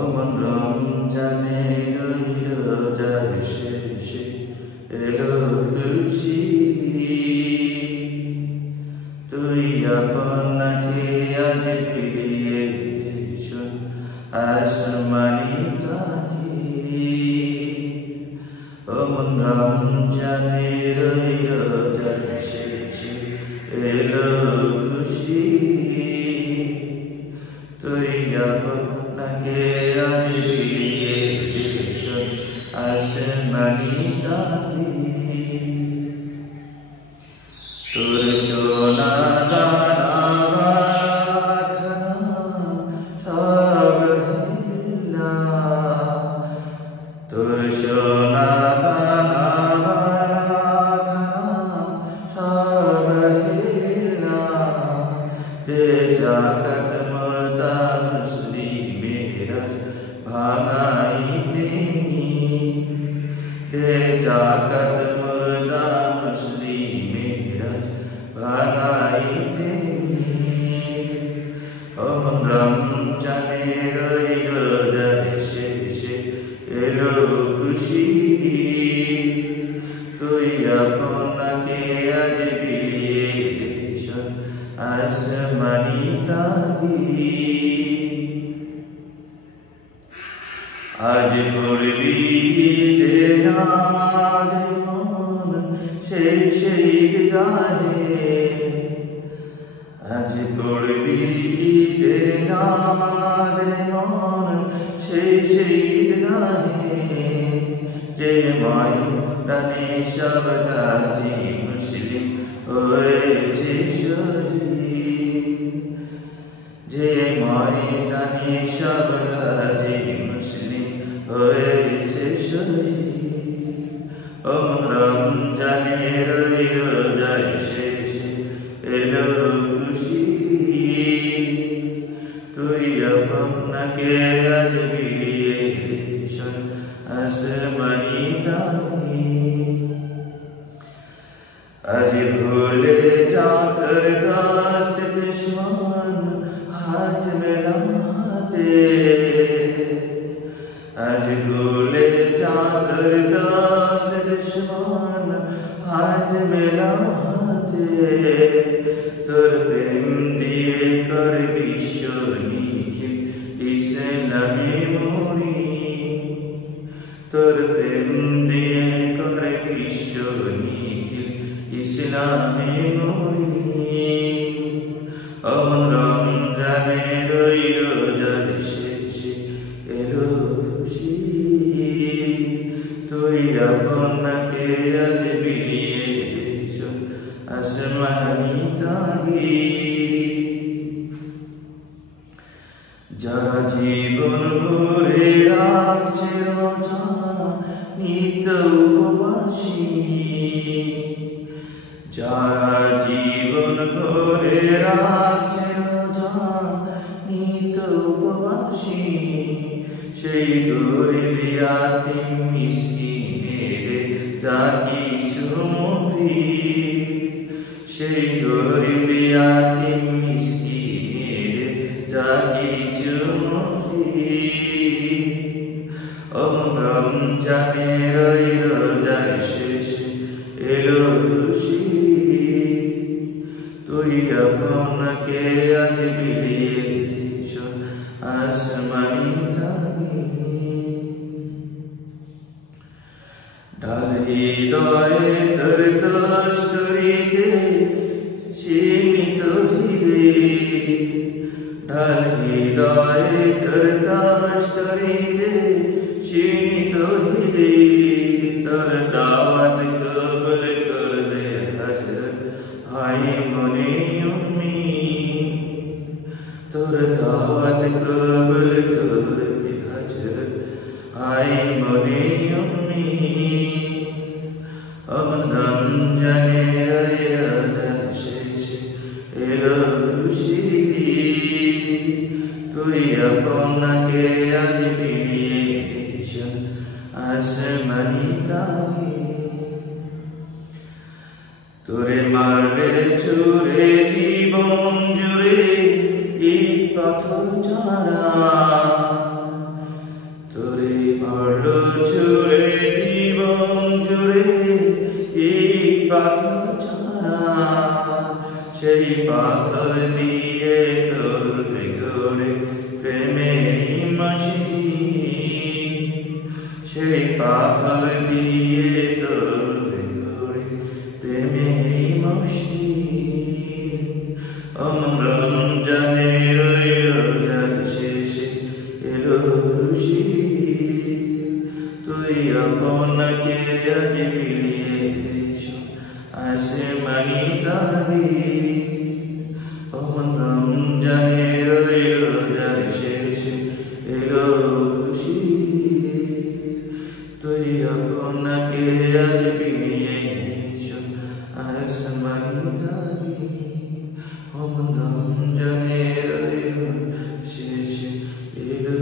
অমন রমজানে রোজার শেষে এলো খুশি, তুই আপনাকে আজ ফিরিয়ে দিস আসমানি তাকি। অমন রমজানে রোজার শেষে এলো খুশি, তুই আপনাকে আজ ফিরিয়ে দিস আসমানি তাকি। তোর সোনা দানা সব হিলা, তোর সোনা দানা সব হিলা, দে জাকাত মুর্দা মুসলিমেরা ভাঙাই প্রেমী, দে জাকাত মুর্দা মুসলিমেরা ভাঙাই প্রেমী। অমন রমজানে রোজার শেষে এলো খুশি, তুই আপনাকে আজ বিলিয়ে দিস আসমানি তাকি। আজ পড়বি নামাজ মন সেই গাহে, আজ পড়বি নামাজ মন সেই গাহে, যে ময়দানে সব গাজী মুসলিম হয়েছে শহীদ, যে ময়দানে সব গাজী মুসলিম হয়েছে শহীদ। অমন রমজানে রোজার শেষে এলো খুশি, তুই আপনাকে আজ বিলিয়ে দিস আসমানি তাকি। আজ ভুলে যাकर दस्त दुश्मन हाथ मिलाते, आज भूले जाकर दस्त दुश्मन हाथ मिलाते, তোর প্রেম দিয়ে কর বিশ্ব নিখিল ইসলামে মরি, তোর প্রেম দিয়ে কর বিশ্ব নিখিল ইসলামে মরি। অমন রমজানে রোজার শেষে এলো খুশি, তুই আপনাকে আজ বিলিয়ে দিস আসমানি তাকি। যারা জীবন ভরে রাখছে রোজা নিত্য উপবাসী, যারা জীবন ভরে রাখছে রোজা নিত্য উপবাসী, সেই গরিব ইয়াতীম মিসকিনের যা কিছু মফিদ, সেই গরিব ইয়াতীম মিসকিনের যা কিছু মফিদ। অমন রমজানে রোজার শেষে এলো খুশি, তুই আপনাকে আজ বিলিয়ে দিস আসমানি তাকি। ঢাল হৃদয়ে তোর তরিতে সীমিত হৃদে, ঢাল হৃদয়ে তোর তরিতে সীমিত হৃদে, তোর দাওয়াত কবুল করবে হযরত হায় মনে উম্মি, তোর দাওয়াত কবুল করবে হযরত হায় মনে উম্মি। অমন রমজানে রোজার শেষে এলো খুশি, তুই আপনাকে আজ বিলিয়ে দিস আসমানি তাকি। তোরে মারবে চুরে জীবন জুড়ে এই পাথর ছাড়া, মসজিদ সেই পাথর দিয়ে তৈরি করে প্রেমের মসজিদ রমজানের রোজার শেষে এলো খুশি তুই আপনাকে আজ বিলিয়ে দিয়েছ আসমানি তাবিজ রমজানের রোজার শেষে এলো খুশি তুই আপনাকে আজ বিলিয়ে দিয়েছ আসমানি তাবিজ রমজানের শেষে এলো